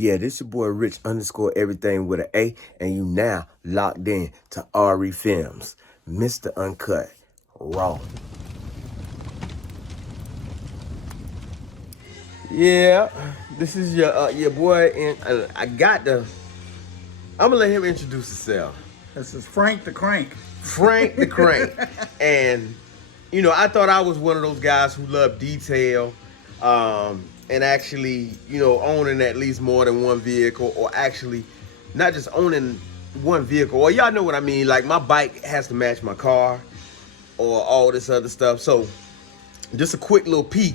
Yeah, this your boy Rich underscore everything with an A, and you now locked in to RE Films, Mr. Uncut, Raw. Yeah, this is your boy, and I'm gonna let him introduce himself. This is Frank the Crank. Frank the Crank, and I thought I was one of those guys who love detail, and actually, owning at least more than one vehicle, or actually, not just owning one vehicle, or y'all know what I mean. Like my bike has to match my car, or all this other stuff. So, just a quick little peek,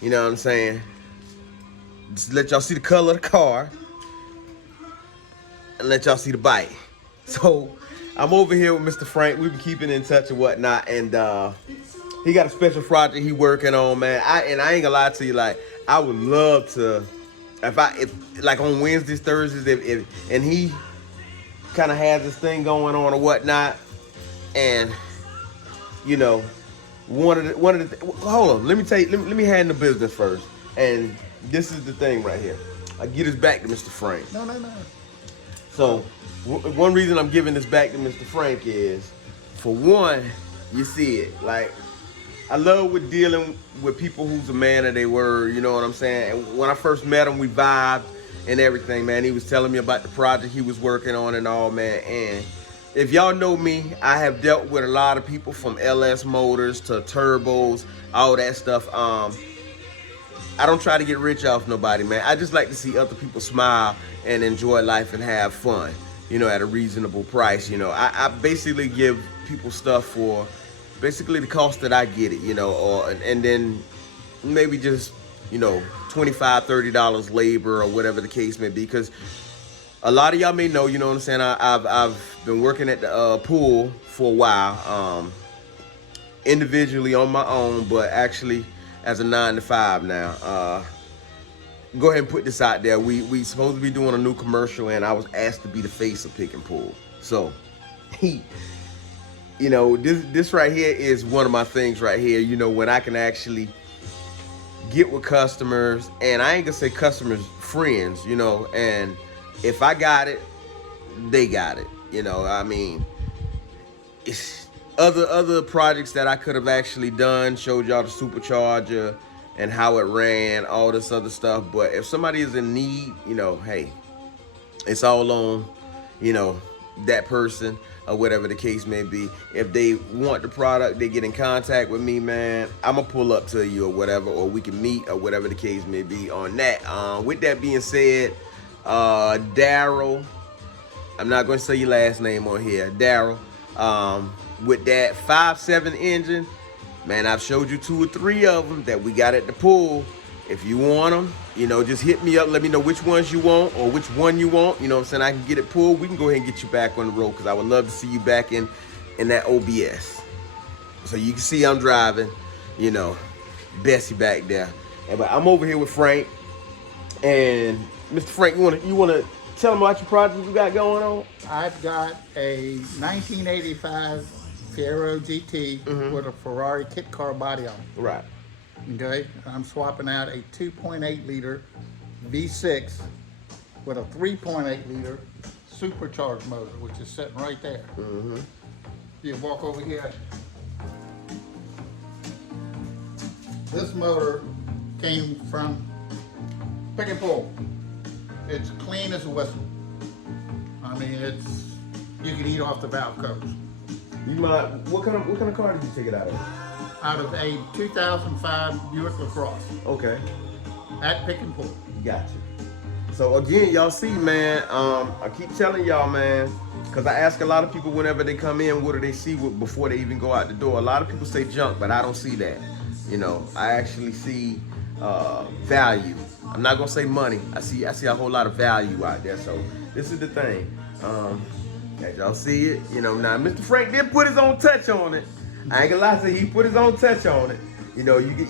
you know what I'm saying? Just let y'all see the color of the car, and let y'all see the bike. So, I'm over here with Mr. Frank. We've been keeping in touch and whatnot, and he got a special project he working on, man. I ain't gonna lie to you, like I would love to, if like on Wednesdays, Thursdays, and he kind of has this thing going on or whatnot, and one of the hold on, let me tell you, let me handle business first, and this is the thing right here. I get this back to Mr. Frank. No. So, one reason I'm giving this back to Mr. Frank is, for one, you see it. Like, I love with dealing with people who's a man of their word, you know what I'm saying? And when I first met him, we vibed and everything, man. He was telling me about the project he was working on and all, man. And if y'all know me, I have dealt with a lot of people from LS motors to turbos, all that stuff. I don't try to get rich off nobody, man. I just like to see other people smile and enjoy life and have fun, at a reasonable price. I basically give people stuff for basically the cost that I get it, and then maybe just, $25, $30 labor or whatever the case may be. Because a lot of y'all may know, you know what I'm saying, I've been working at the pool for a while, individually on my own, but actually as a 9 to 5 now. Go ahead and put this out there. We supposed to be doing a new commercial, and I was asked to be the face of Pick and Pull. So, this right here is one of my things right here. When I can actually get with customers, and I ain't gonna say customers, friends. And if I got it, they got it. I mean, it's other projects that I could have actually done, showed y'all the supercharger and how it ran, all this other stuff. But if somebody is in need, hey, it's all on, that person or whatever the case may be. If they want the product, they get in contact with me, man, I'm gonna pull up to you or whatever, or we can meet or whatever the case may be on that. With that being said, Daryl, I'm not gonna say your last name on here, Daryl, with that 5.7 engine, man, I've showed you 2 or 3 of them that we got at the pool. If you want them, just hit me up. Let me know which ones you want or which one you want. You know what I'm saying? I can get it pulled. We can go ahead and get you back on the road, because I would love to see you back in that OBS. So you can see I'm driving, Bessie back there. But I'm over here with Frank. And Mr. Frank, you wanna tell them about your project you got going on? I've got a 1985 Fiero GT with a Ferrari kit car body on it. Right. Okay, I'm swapping out a 2.8 liter V6 with a 3.8 liter supercharged motor, which is sitting right there. You walk over here. This motor came from Pick and Pull. It's clean as a whistle. I mean, you can eat off the valve covers. You mind? What kind of car did you take it out of? Out of a 2005 Buick LaCrosse. Okay. At Pick and Pull. Got you. So again, y'all see, man. I keep telling y'all, man, because I ask a lot of people whenever they come in, what do they see before they even go out the door. A lot of people say junk, but I don't see that. I actually see value. I'm not gonna say money. I see a whole lot of value out there. So this is the thing. As y'all see it, now Mr. Frank did put his own touch on it. I ain't gonna lie to you, he put his own touch on it. You get,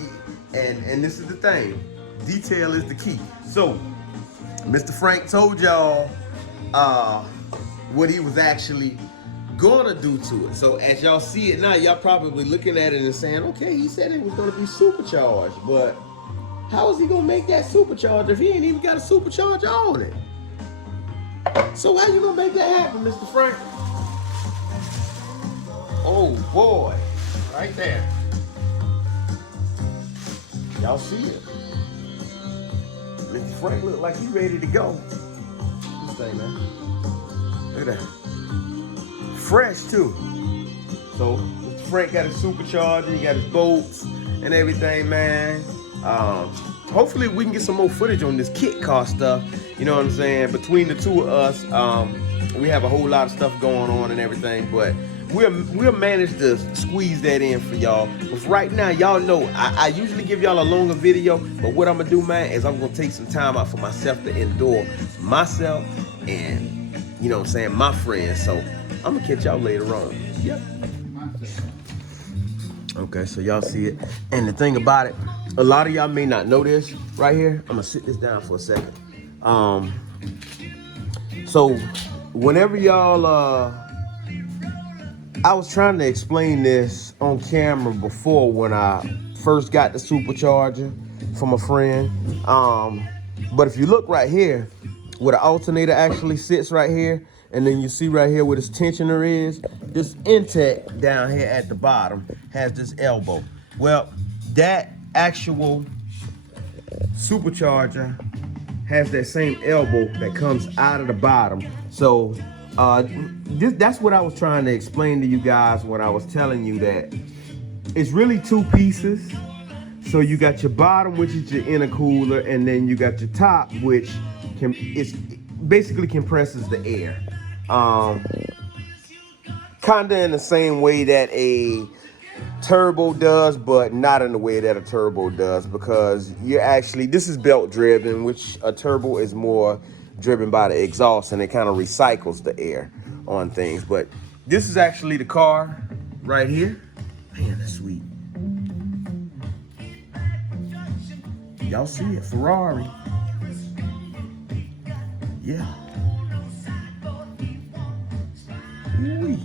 and this is the thing. Detail is the key. So Mr. Frank told y'all what he was actually gonna do to it. So as y'all see it now, y'all probably looking at it and saying, okay, he said it was gonna be supercharged, but How is he gonna make that supercharger if he ain't even got a supercharger on it? So how you gonna make that happen, Mr. Frank? Oh boy. Right there. Y'all see it? Mr. Frank look like he ready to go. This thing, man. Look at that. Fresh too. So Mr. Frank got his supercharger, he got his bolts and everything, man. Hopefully we can get some more footage on this kit car stuff. You know what I'm saying? Between the two of us, we have a whole lot of stuff going on and everything, but we'll manage to squeeze that in for y'all. But for right now, y'all know I usually give y'all a longer video, but what I'm gonna do, man, is I'm gonna take some time out for myself to endure myself and, you know what I'm saying, my friends. So I'm gonna catch y'all later on. Yep. Okay, so y'all see it. And the thing about it, a lot of y'all may not know this right here. I'm gonna sit this down for a second. So whenever y'all, I was trying to explain this on camera before when I first got the supercharger from a friend. But if you look right here, where the alternator actually sits right here, and then you see right here where this tensioner is, this intake down here at the bottom has this elbow. Well, that actual supercharger has that same elbow that comes out of the bottom. So that's what I was trying to explain to you guys when I was telling you that it's really two pieces. So you got your bottom, which is your intercooler, and then you got your top, which basically compresses the air. Kinda in the same way that a turbo does, but not in the way that a turbo does, because this is belt driven, which a turbo is more driven by the exhaust, and it kind of recycles the air on things. But this is actually the car right here. Man, that's sweet. Y'all see it, Ferrari. Yeah. Ooh-wee.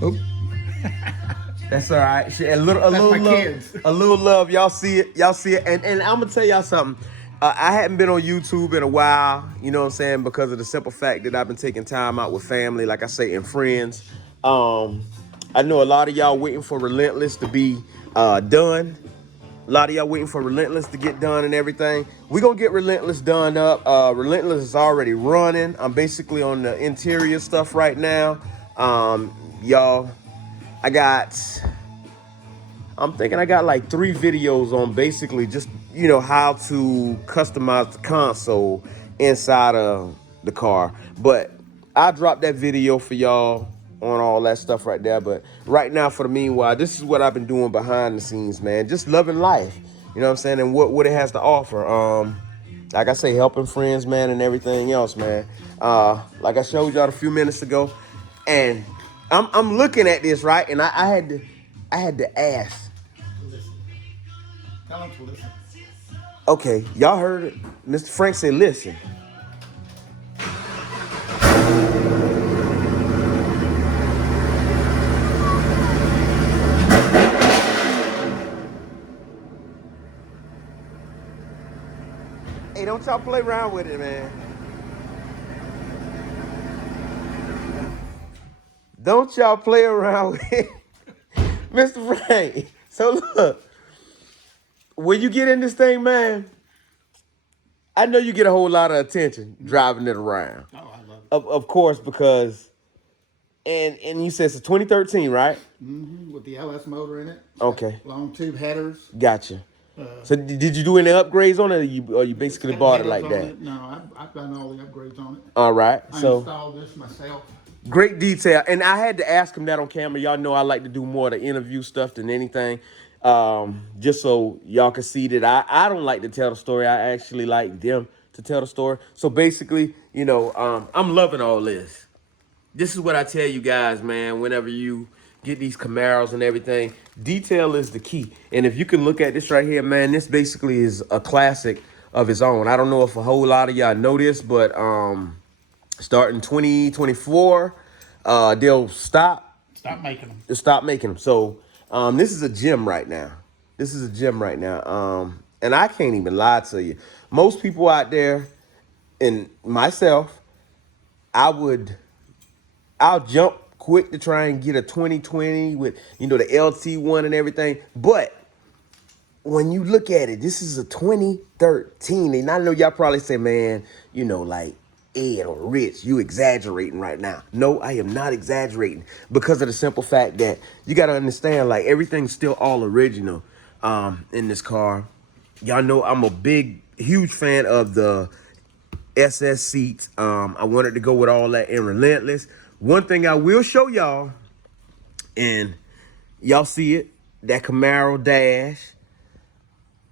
Oh. That's all right. A little love. Y'all see it. And I'm gonna tell y'all something. I hadn't been on YouTube in a while, you know what I'm saying, because of the simple fact that I've been taking time out with family, like I say, and friends. I know a lot of y'all waiting for Relentless to be done. A lot of y'all waiting for Relentless to get done and everything. We're gonna get Relentless done up. Relentless is already running. I'm basically on the interior stuff right now. Y'all, I'm thinking I got like 3 videos on basically just, you know, how to customize the console inside of the car. But I'll drop that video for y'all on all that stuff right there. But right now, for the meanwhile, this is what I've been doing behind the scenes, man. Just loving life, you know what I'm saying, and what it has to offer. Like I say, helping friends, man, and everything else, man. Like I showed y'all a few minutes ago, and I'm looking at this, right, and I had to ask. Listen. Tell them to listen. Okay, y'all heard it. Mr. Frank said, listen. Hey, don't y'all play around with it, man. Don't y'all play around with it. Mr. Frank. So look, when you get in this thing, man, I know you get a whole lot of attention driving it around. Oh, I love it. Of course, because, and you said it's a 2013, right? Mm-hmm. With the LS motor in it. Okay. Long tube headers. Gotcha. So did you do any upgrades on it, or you basically bought it like that? No, I've done all the upgrades on it. All right. I So installed this myself. great detail. And I had to ask him that on camera. Y'all know I like to do more of the interview stuff than anything. Just so y'all can see that I don't like to tell the story. I actually like them to tell the story. So basically, you know, I'm loving all this. This is what I tell you guys, man, whenever you get these Camaros and everything, detail is the key. And if you can look at this right here, man, this basically is a classic of its own. I don't know if a whole lot of y'all know this, but starting 2024, they'll stop making them. stop making them. So this is a gym right now. And I can't even lie to you. Most people out there, and myself, I'll jump quick to try and get a 2020 with, you know, the LT1 and everything. But when you look at it, this is a 2013. And I know y'all probably say, man, you know, like, Ed or Rich, you exaggerating right now. No, I am not exaggerating, because of the simple fact that you got to understand, like, everything's still all original in this car. Y'all know I'm a huge fan of the SS seats. I wanted to go with all that in Relentless. One thing I will show y'all, and y'all see it, that Camaro dash.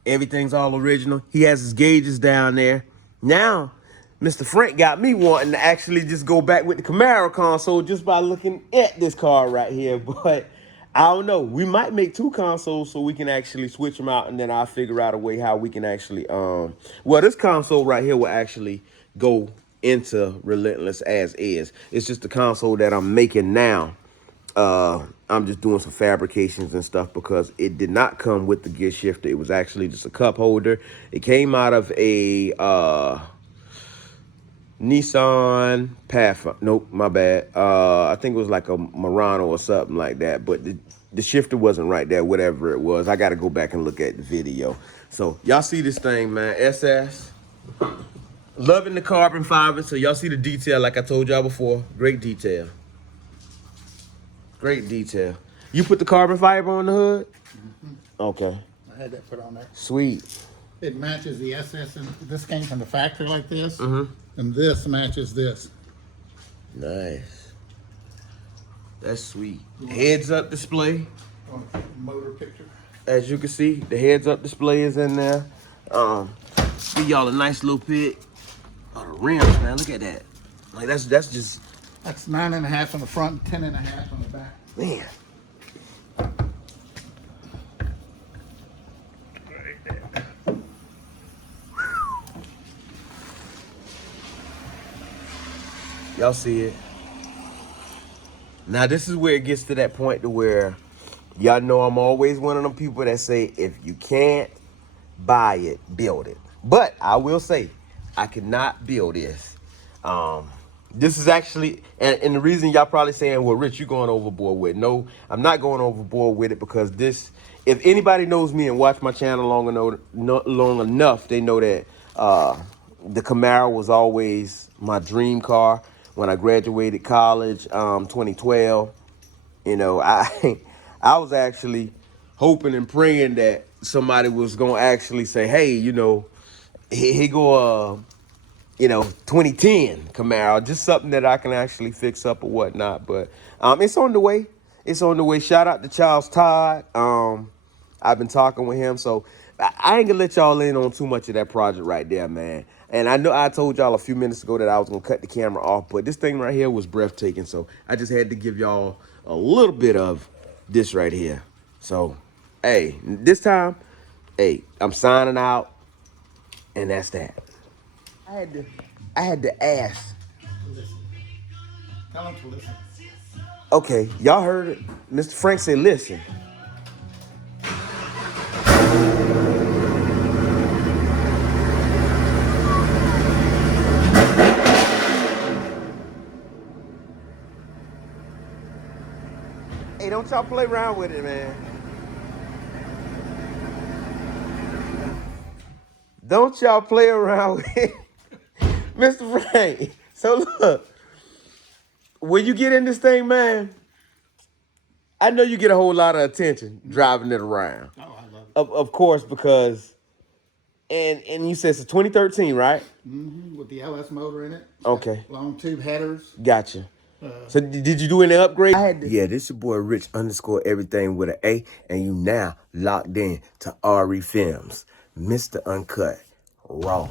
Everything's all original. He has his gauges down there. Now, Mr. Frank got me wanting to actually just go back with the Camaro console just by looking at this car right here. But I don't know. We might make 2 consoles so we can actually switch them out, and then I'll figure out a way how we can actually, well, this console right here will actually go into Relentless as is. It's just the console that I'm making now. I'm just doing some fabrications and stuff because it did not come with the gear shifter. It was actually just a cup holder. It came out of a Nissan Pathfinder. Nope, my bad. I think it was like a Murano or something like that. But the shifter wasn't right there, whatever it was. I got to go back and look at the video. So y'all see this thing, man. SS. Loving the carbon fiber. So y'all see the detail like I told y'all before. Great detail. Great detail. You put the carbon fiber on the hood? Mm-hmm. Okay. I had that put on there. Sweet. It matches the SS, and this came from the factory like this, Mm-hmm. and this matches this. Nice. That's sweet. Heads-up display. Motor picture. As you can see, the heads-up display is in there. Give y'all a nice little pic. Oh, the rims, man. Look at that. Like that's just, That's 9.5 on the front, 10.5 on the back. man. Y'all see it. Now this is where it gets to that point to where y'all know I'm always one of them people that say, if you can't buy it, build it. But I will say, I cannot build this. This is actually, and the reason y'all probably saying, well, Rich, you're going overboard with it. No, I'm not going overboard with it, because this, if anybody knows me and watch my channel long enough, they know that the Camaro was always my dream car. When I graduated college, 2012, you know, I was actually hoping and praying that somebody was gonna actually say, hey, you know, here go you know, 2010 Camaro, just something that I can actually fix up or whatnot. But it's on the way. It's on the way. Shout out to Charles Todd. I've been talking with him, so I ain't gonna let y'all in on too much of that project right there, man. And I know I told y'all a few minutes ago that I was gonna cut the camera off, but this thing right here was breathtaking, so I just had to give y'all a little bit of this right here. So, hey, this time, hey, I'm signing out, and that's that. I had to ask. Listen. Tell them to listen. Okay, y'all heard it. Mr. Frank said, listen. Hey, don't y'all play around with it, man. Don't y'all play around with it. Mr. Frank. So look, when you get in this thing, man, I know you get a whole lot of attention driving it around. Oh, I love it. Of course, because, and you said it's a 2013, right? Mm-hmm. With the LS motor in it. Okay. Long tube headers. Gotcha. So did you do any upgrade? Yeah, this your boy Rich _ everything with an A, and you now locked in to RE Films, Mr. Uncut, Raw.